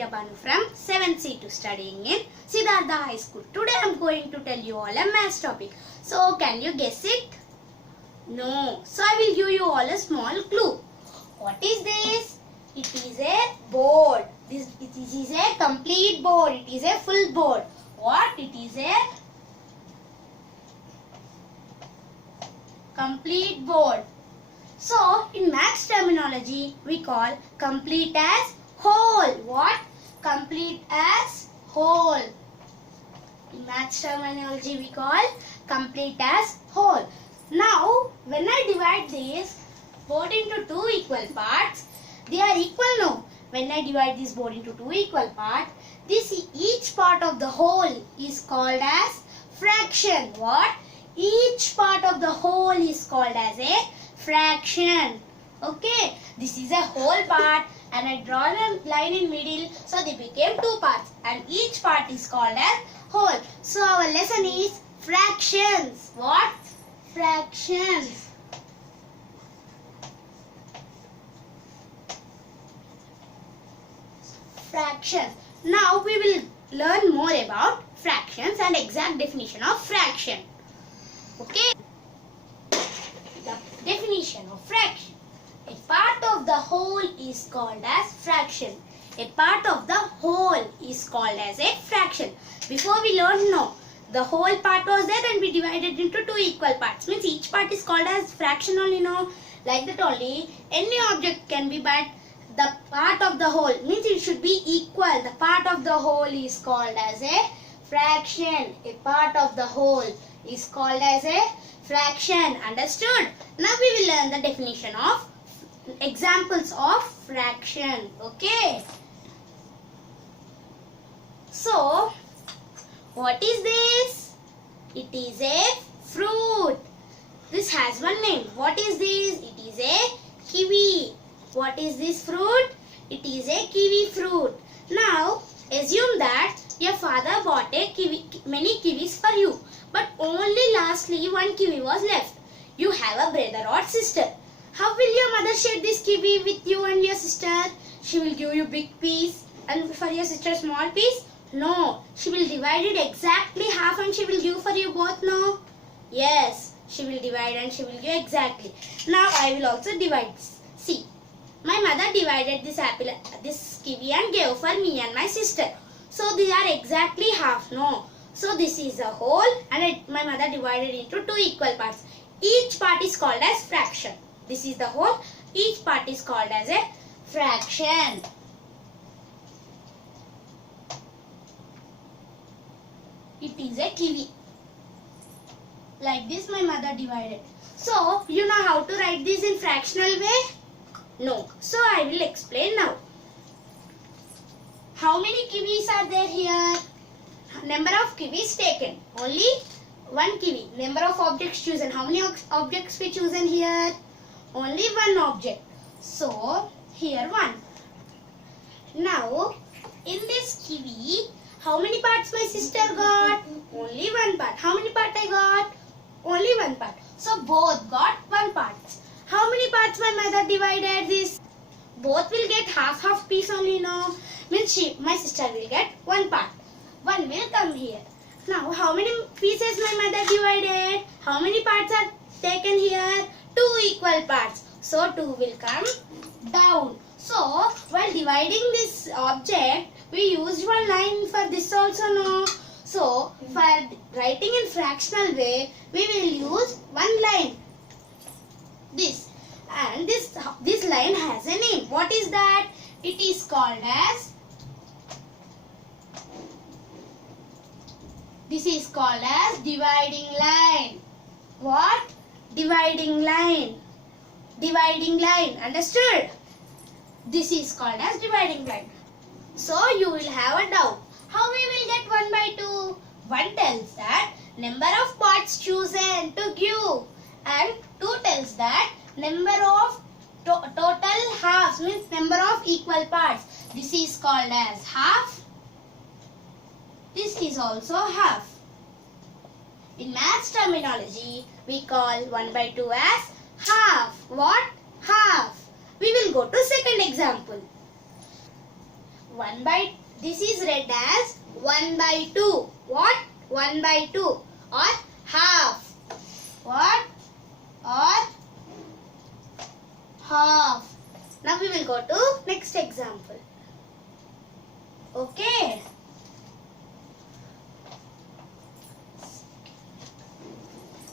Aishwarya Banu from 7C2 studying in Siddhartha High School. Today I am going to tell you all a maths topic. So can you guess it? No. So I will give you all a small clue. What is this? It is a board. It is a complete board. It is a full board. What? It is a complete board. So, in maths terminology, we call complete as whole. What? Complete as whole. In maths terminology, we call complete as whole. Now, when I divide this board into two equal parts, they are equal now. When I divide this board into two equal parts, each part of the whole is called as fraction. What? Each part of the whole is called as a fraction. Okay, this is a whole part and I draw a line in middle, so they became two parts and each part is called as whole. So our lesson is fractions. What? Fractions. Fractions. Now we will learn more about fractions and exact definition of fraction. Okay. The definition of fraction. A part of the whole is called as fraction. A part of the whole is called as a fraction. Before we learn now, the whole part was there and we divided into two equal parts. Means each part is called as fraction only now. Like that only, any object can be, but the part of the whole means it should be equal. The part of the whole is called as a fraction. A part of the whole is called as a fraction. Understood? Now we will learn the definition of examples of fraction. Okay. So, what is this? It is a fruit. This has one name. What is this? It is a kiwi. What is this fruit? It is a kiwi fruit. Now, assume that your father bought many kiwis for you, but only lastly one kiwi was left. You have a brother or sister. How will your mother share this kiwi with you and your sister? She will give you big piece and for your sister small piece? No. She will divide it exactly half and she will give for you both, no? Yes. She will divide and she will give exactly. Now I will also divide this. See. My mother divided this kiwi and gave for me and my sister. So these are exactly half, no? So this is a whole and my mother divided into two equal parts. Each part is called as fraction. This is the whole. Each part is called as a fraction. It is a kiwi. Like this my mother divided. So you know how to write this in fractional way? No. So I will explain now. How many kiwis are there here? Number of kiwis taken. Only one kiwi. Number of objects chosen. How many objects we chosen here? Only one object. So here one. Now in this kiwi, how many parts my sister got? Only one part. How many part I got? Only one part. So both got one part. How many parts my mother divided this? Both will get half piece only now. Means my sister will get one part. One will come here. Now how many pieces my mother divided? How many parts are taken here? Two equal parts. So two will come down. So while dividing this object, we used one line for this also, no? So for writing in fractional way, we will use one line. This. And this line has a name. What is that? It is called as, this is called as dividing line. What? Dividing line. Dividing line. Understood? This is called as dividing line. So you will have a doubt. How we will get 1 by 2? 1 tells that number of parts chosen to give. And 2 tells that number of total halves, means number of equal parts. This is called as half. This is also half. In maths terminology, we call 1 by 2 as half. What? Half. We will go to second example. 1 by, this is read as 1 by 2. What? 1 by 2 or half. What? Or half. Now we will go to next example. Okay.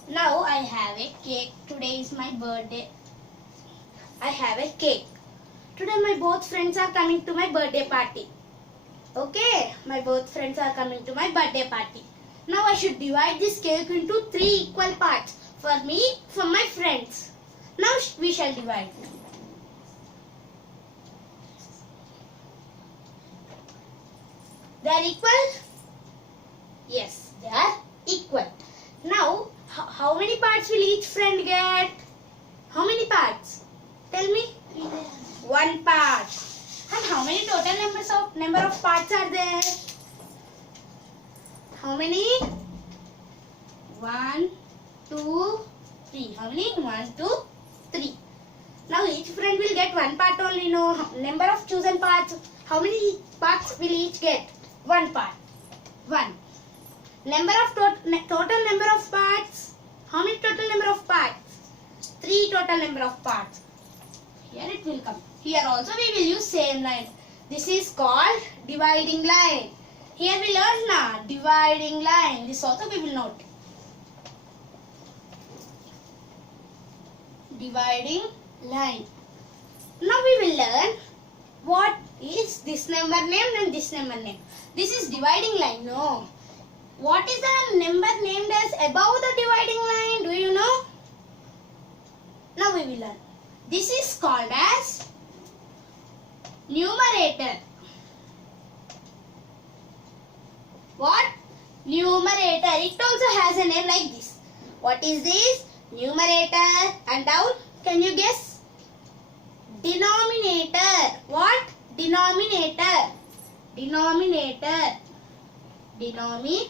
Now I have a cake. Today is my birthday. I have a cake. Today my both friends are coming to my birthday party. Okay, my both friends are coming to my birthday party. Now I should divide this cake into 3 equal parts. For me, for my friends. Now we shall divide. They are equal? Yes, they are equal. Now, how many parts will each friend get? How many parts? Tell me. 1 part. And how many total number of parts are there? How many? 1, 2, 3. How many? 1, 2, 3. Now each friend will get 1 part only. No, number of chosen parts. How many parts will each get? 1 part. 1. Number of total number of parts. How many total number of parts? 3 total number of parts. Here it will come. Here also we will use same line. This is called dividing line. Here we learn now dividing line. This also we will note. Dividing line. Now we will learn what is this number named and this number named. This is dividing line. No. What is the number named as above the dividing line? Do you know? Now we will learn. This is called as numerator. What? Numerator. It also has a name like this. What is this? Numerator. And down, can you guess? Denominator. What? Denominator. Denominator. Denominator.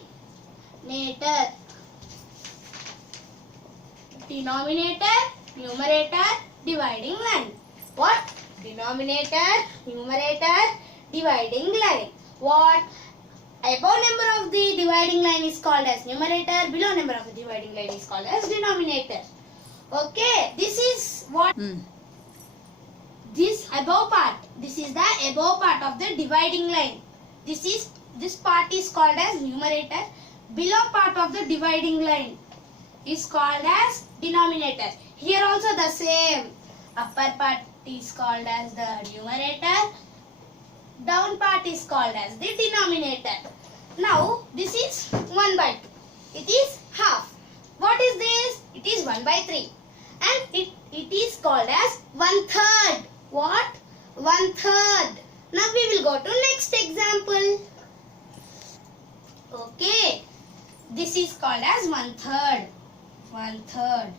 Denominator, numerator, dividing line. What? Denominator, numerator, dividing line. What? Above number of the dividing line is called as numerator. Below number of the dividing line is called as denominator. Okay, this is what? This above part. This is the above part of the dividing line. This part is called as numerator. Below part of the dividing line is called as denominator. Here also the same. Upper part is called as the numerator. Down part is called as the denominator. Now this is 1 by 2. It is half. What is this? It is 1 by 3. And it is called as 1/3. What? 1/3. Now we will go to next example. Okay. This is called as 1/3. 1/3.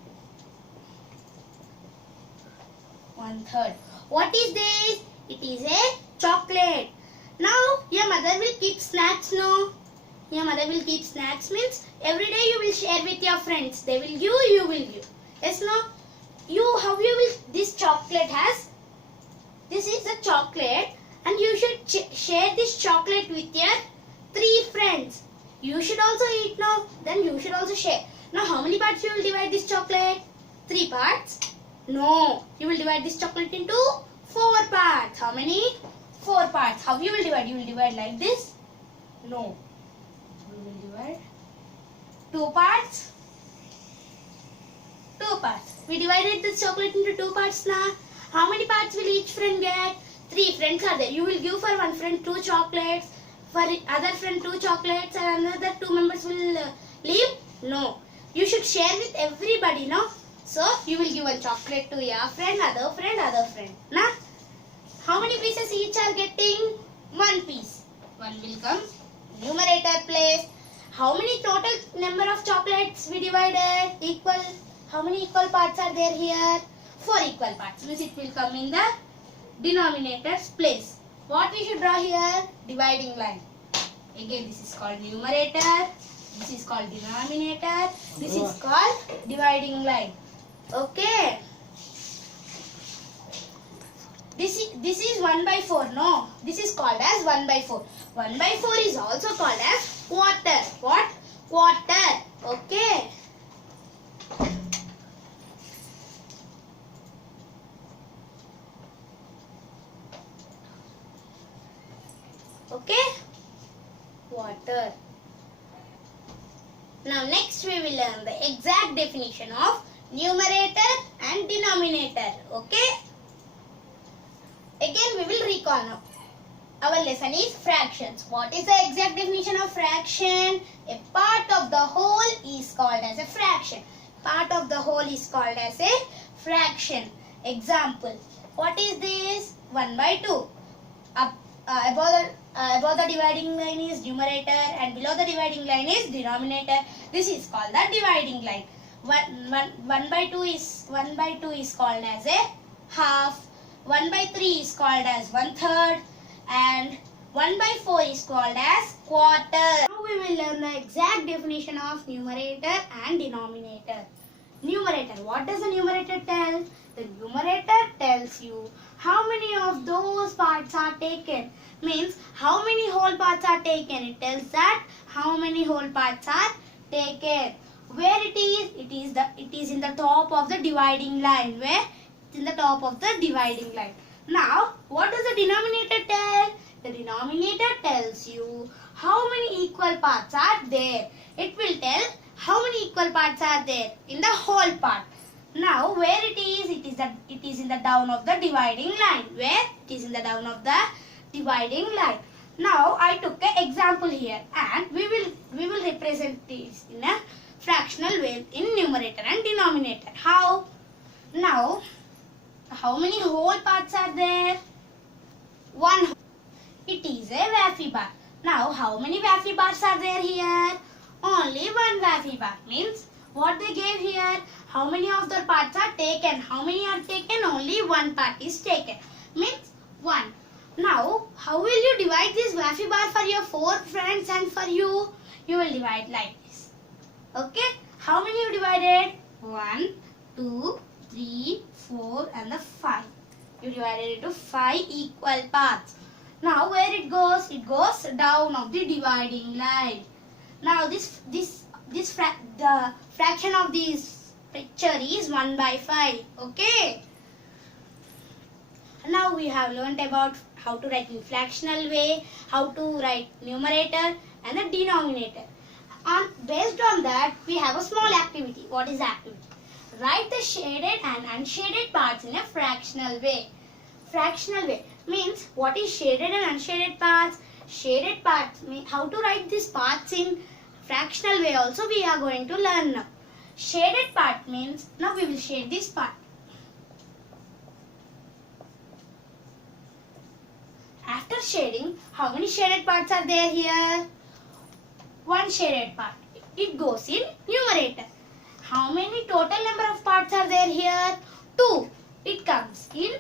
1/3. What is this? It is a chocolate. Now your mother will keep snacks, no? Your mother will keep snacks means every day you will share with your friends. They will give, you will give. Yes, no? How you will, this chocolate has, this is the chocolate and you should share this chocolate with your 3 friends. You should also eat now, then you should also share. Now how many parts you will divide this chocolate? 3 parts? No, you will divide this chocolate into 4 parts. How many? 4 parts. How you will divide? You will divide like this? No. You will divide 2 parts. 2 parts. We divided this chocolate into 2 parts now. How many parts will each friend get? 3 friends are there. You will give for one friend 2 chocolates. For other friend 2 chocolates and another 2 members will leave? No. You should share with everybody, no? So, you will give one chocolate to your friend, other friend. Nah? How many pieces each are getting? 1 piece. 1 will come numerator place. How many total number of chocolates we divided? Equal. How many equal parts are there here? 4 equal parts. Means it will come in the denominator's place. What we should draw here? Dividing line. Again, this is called numerator. This is called denominator. This is called dividing line. Okay. This is 1 by 4. No, this is called as 1 by 4. 1 by 4 is also called as quarter. What? Quarter. Okay. Okay. Quarter. Now next we will learn the exact definition of numerator and denominator. Okay. Again we will recall now. Our lesson is fractions. What is the exact definition of fraction? A part of the whole is called as a fraction. Part of the whole is called as a fraction. Example. What is this? 1 by 2. Above the dividing line is numerator and below the dividing line is denominator. This is called the dividing line. 1 by 2 is called as a half. 1 by 3 is called as 1/3 and 1 by 4 is called as quarter. Now we will learn the exact definition of numerator and denominator. Numerator. What does the numerator tell? The numerator tells you how many of those parts are taken. Means how many whole parts are taken. It tells that how many whole parts are taken. Where it is in the top of the dividing line. Where? In the top of the dividing line. Now, what does the denominator tell? The denominator tells you how many equal parts are there. It will tell how many equal parts are there in the whole part. Now, where it is in the down of the dividing line. Where? It is in the down of the dividing line. Now, I took an example here and we will represent this in a fractional way in numerator and denominator. How? Now, how many whole parts are there? 1. It is a Waffy bar. Now, how many Waffy bars are there here? Only 1 Waffy bar. Means, what they gave here? How many of the parts are taken? How many are taken? Only 1 part is taken. Means, 1. Now, how will you divide this Waffy bar for your 4 friends and for you? You will divide like this. Okay? How many you divided? 1, 2, 3, 4 and the 5. You divided it into 5 equal parts. Now where it goes? It goes down of the dividing line. Now the fraction of this picture is 1 by 5. Okay. Now we have learnt about how to write in fractional way, how to write numerator and the denominator. Based on that, we have a small activity. What is the activity? Write the shaded and unshaded parts in a fractional way. Fractional way means what is shaded and unshaded parts? Shaded parts mean how to write these parts in fractional way also we are going to learn now. Shaded part means now we will shade this part. After shading, how many shaded parts are there here? 1 shaded part. It goes in numerator. How many total number of parts are there here? 2. It comes in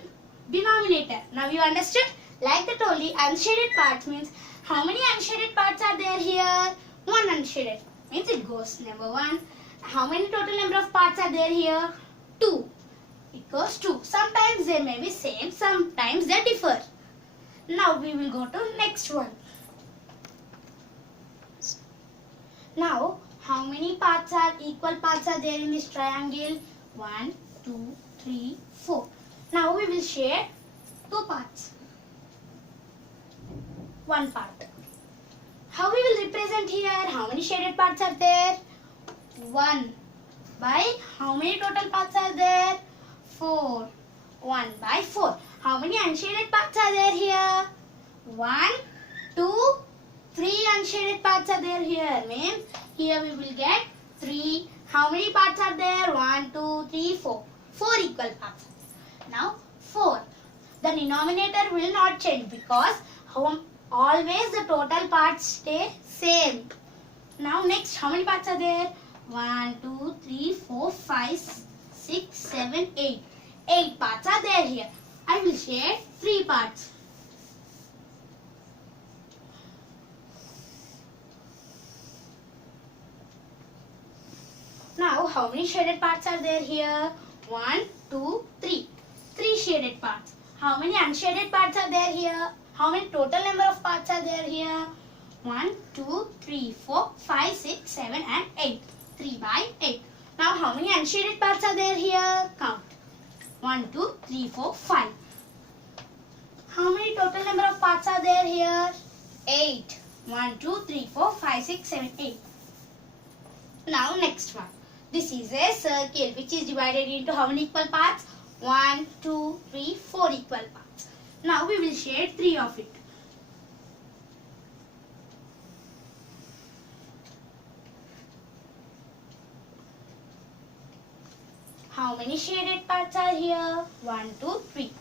denominator. Now you understood? Like that only, unshaded parts means how many unshaded parts are there here? 1 unshaded. Means it goes number 1. How many total number of parts are there here? 2. It goes 2. Sometimes they may be same, sometimes they differ. Now we will go to next one. Now, how many parts are equal parts are there in this triangle? 1, 2, 3, 4. Now we will shade 2 parts. 1 part. How we will represent here? How many shaded parts are there? 1 by how many total parts are there? 4. 1 by 4. How many unshaded parts are there here? 1, 2, 3 unshaded parts are there here. Means here we will get 3. How many parts are there? 1, 2, 3, 4. 4 equal parts. Now 4. The denominator will not change because always the total parts stay same. Now next, how many parts are there? 1, 2, 3, 4, 5, 6, 7, 8. 8 parts are there here. I will shade 3 parts. Now, how many shaded parts are there here? 1, 2, 3. 3 shaded parts. How many unshaded parts are there here? How many total number of parts are there here? 1, 2, 3, 4, 5, 6, 7 and 8. 3 by 8. Now how many unshaded parts are there here? Count. 1, 2, 3, 4, 5. How many total number of parts are there here? 8. 1, 2, 3, 4, 5, 6, 7, 8. Now next one. This is a circle which is divided into how many equal parts? 1, 2, 3, 4 equal parts. Now we will shade 3 of it. How many shaded parts are here? 1, 2, 3.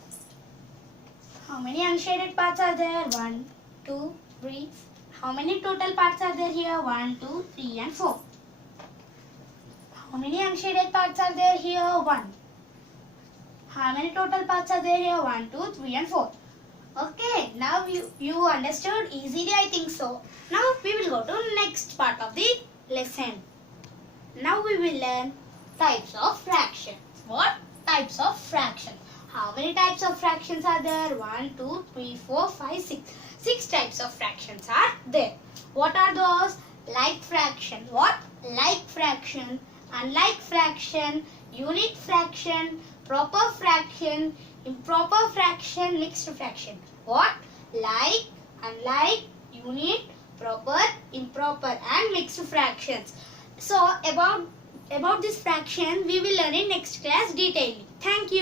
How many unshaded parts are there? 1, 2, 3. How many total parts are there here? 1, 2, 3 and 4. How many unshaded parts are there here? 1. How many total parts are there here? 1, 2, 3 and 4. Okay, now you understood easily, I think so. Now we will go to next part of the lesson. Now we will learn types of fractions. What? Types of fractions. How many types of fractions are there? 1, 2, 3, 4, 5, 6. 6 types of fractions are there. What are those? Like fraction. What? Like fraction, unlike fraction, unit fraction, proper fraction, improper fraction, mixed fraction. What? Like, unlike, unit, proper, improper and mixed fractions. So about this fraction we will learn in next class detailing. Thank you.